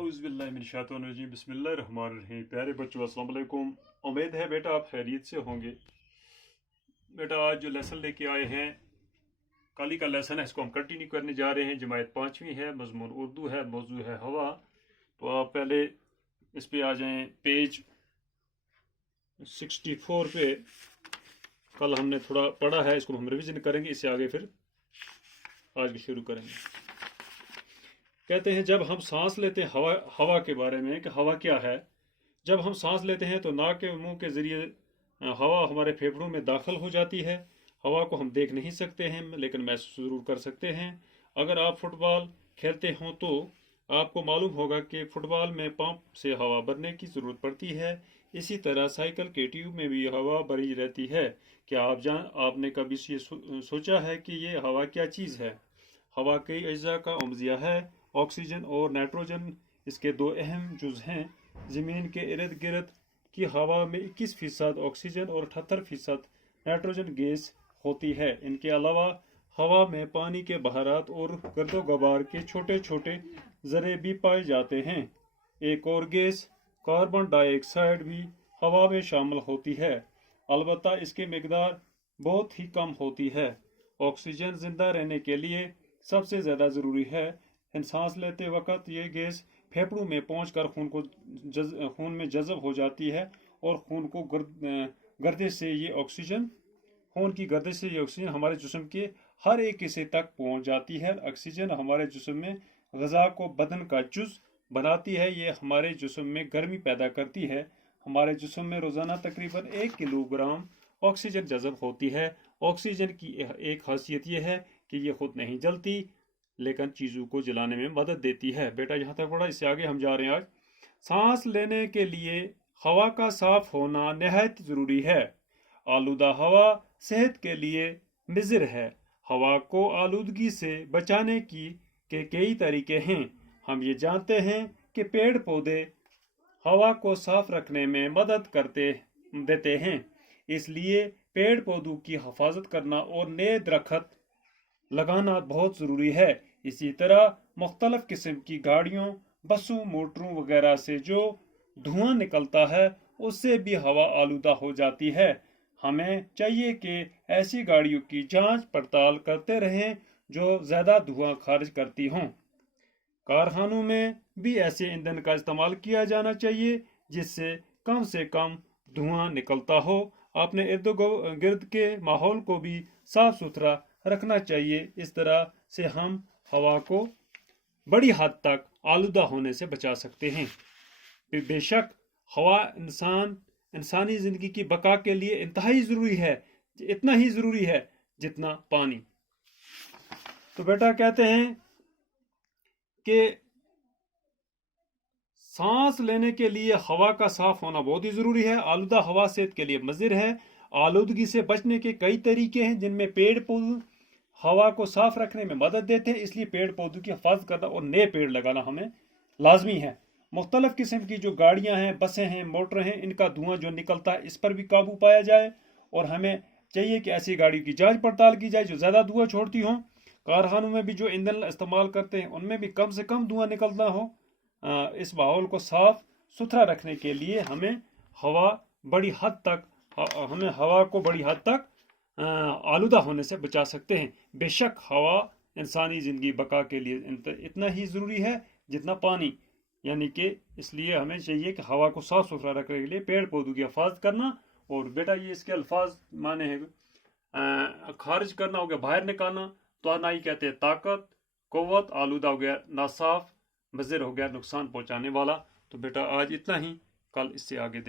औज़ु बिल्लाहि मिनश शैतानिर रजीम बिस्मिल्लाहिर रहमानिर रहीम। प्यारे बच्चों अस्सलाम वालेकुम। उम्मीद है बेटा आप खैरियत से होंगे। बेटा आज जो लेसन लेके आए हैं, कल ही का लेसन है, इसको हम कंटिन्यू करने जा रहे हैं। जमात 5वीं है, मज़मून उर्दू है, मौजू है हवा। तो आप पहले इस पे आ जाएं, पेज 64 पे। कल हमने थोड़ा पढ़ा है, इसको हम रिवीजन करेंगे, इससे आगे फिर आज की शुरू करेंगे। कहते हैं जब हम सांस लेते हैं, हवा के बारे में कि हवा क्या है। जब हम सांस लेते हैं तो नाक के मुंह के जरिए हवा हमारे फेफड़ों में दाखिल हो जाती है। हवा को हम देख नहीं सकते हैं, लेकिन महसूस जरूर कर सकते हैं। अगर आप फुटबॉल खेलते हों तो आपको मालूम होगा कि फुटबॉल में पंप से हवा भरने की ज़रूरत पड़ती है। इसी तरह साइकिल के ट्यूब में भी हवा भरी रहती है। क्या आपने कभी ये सोचा है कि ये हवा क्या चीज़ है? हवा कई अज्जा का अमजिया है। ऑक्सीजन और नाइट्रोजन इसके दो अहम जुज़ हैं। ज़मीन के इर्द गिर्द की हवा में 21% ऑक्सीजन और 78% नाइट्रोजन गैस होती है। इनके अलावा हवा में पानी के बहारात और गर्दो गबार के छोटे छोटे ज़रे भी पाए जाते हैं। एक और गैस कार्बन डाइऑक्साइड भी हवा में शामिल होती है, अलबत्ता इसकी मिकदार बहुत ही कम होती है। ऑक्सीजन जिंदा रहने के लिए सबसे ज़्यादा ज़रूरी है। सांस लेते वक्त ये गैस फेफड़ों में पहुंचकर खून में जज़ब हो जाती है और खून की गर्दे से ये ऑक्सीजन हमारे जिस्म के हर एक हिस्से तक पहुंच जाती है। ऑक्सीजन हमारे जिस्म में ग़िज़ा को बदन का जुज़ बनाती है। ये हमारे जिस्म में गर्मी पैदा करती है। हमारे जिस्म में रोज़ाना तकरीबन 1 किलोग्राम ऑक्सीजन जज़ब होती है। ऑक्सीजन की एक खासियत यह है कि ये खुद नहीं जलती, लेकिन चीज़ों को जलाने में मदद देती है। बेटा यहाँ तक पढ़ा, इससे आगे हम जा रहे हैं। आज सांस लेने के लिए हवा का साफ होना नहायत ज़रूरी है। आलूदा हवा सेहत के लिए मुज़िर है। हवा को आलूदगी से बचाने के कई तरीके हैं। हम ये जानते हैं कि पेड़ पौधे हवा को साफ रखने में मदद देते हैं, इसलिए पेड़ पौधों की हिफाजत करना और नए दरख्त लगाना बहुत ज़रूरी है। इसी तरह मुख्तलिफ किस्म की गाड़ियों, बसों, मोटरों वगैरह से जो धुआं निकलता है उससे भी हवा आलूदा हो जाती है। हमें चाहिए कि ऐसी गाड़ियों की जांच पड़ताल करते रहें जो ज़्यादा धुआं खारिज करती हों। कारखानों में भी ऐसे ईंधन का इस्तेमाल किया जाना चाहिए जिससे से कम धुआं निकलता हो। अपने इर्द गिर्द के माहौल को भी साफ सुथरा रखना चाहिए। इस तरह से हम हवा को बड़ी हद तक आलूदा होने से बचा सकते हैं। बेशक हवा इंसानी ज़िंदगी की बका के लिए इंतहाई ज़रूरी है, इतना ही ज़रूरी है जितना पानी। तो बेटा कहते हैं कि सांस लेने के लिए हवा का साफ होना बहुत ही ज़रूरी है। आलूदा हवा सेहत के लिए मुज़िर है। आलूदगी से बचने के कई तरीके हैं, जिनमें पेड़ पौधे हवा को साफ रखने में मदद देते हैं, इसलिए पेड़ पौधों की हिफाजत करना और नए पेड़ लगाना हमें लाजमी है। मुख्तलिफ किस्म की जो गाड़ियां हैं, बसें हैं, मोटर हैं, इनका धुआं जो निकलता है इस पर भी काबू पाया जाए और हमें चाहिए कि ऐसी गाड़ी की जांच पड़ताल की जाए जो ज़्यादा धुआं छोड़ती हों। कारखानों में भी जो ईंधन इस्तेमाल करते हैं उनमें भी कम से कम धुआं निकलता हो। इस माहौल को साफ सुथरा रखने के लिए हमें हवा को बड़ी हद तक आलूदा होने से बचा सकते हैं। बेशक हवा इंसानी ज़िंदगी बका के लिए इतना ही ज़रूरी है जितना पानी, यानी कि इसलिए हमें चाहिए कि हवा को साफ सुथरा रखने के लिए पेड़ पौधों की हिफाजत करना। और बेटा ये इसके अल्फाज माने हैं, खारिज करना हो गया बाहर निकालना, तवानाई कहते हैं ताकत, क़ुव्वत, आलूदा हो गया नासाफ, मुज़िर हो गया नुकसान पहुँचाने वाला। तो बेटा आज इतना ही, कल इससे आगे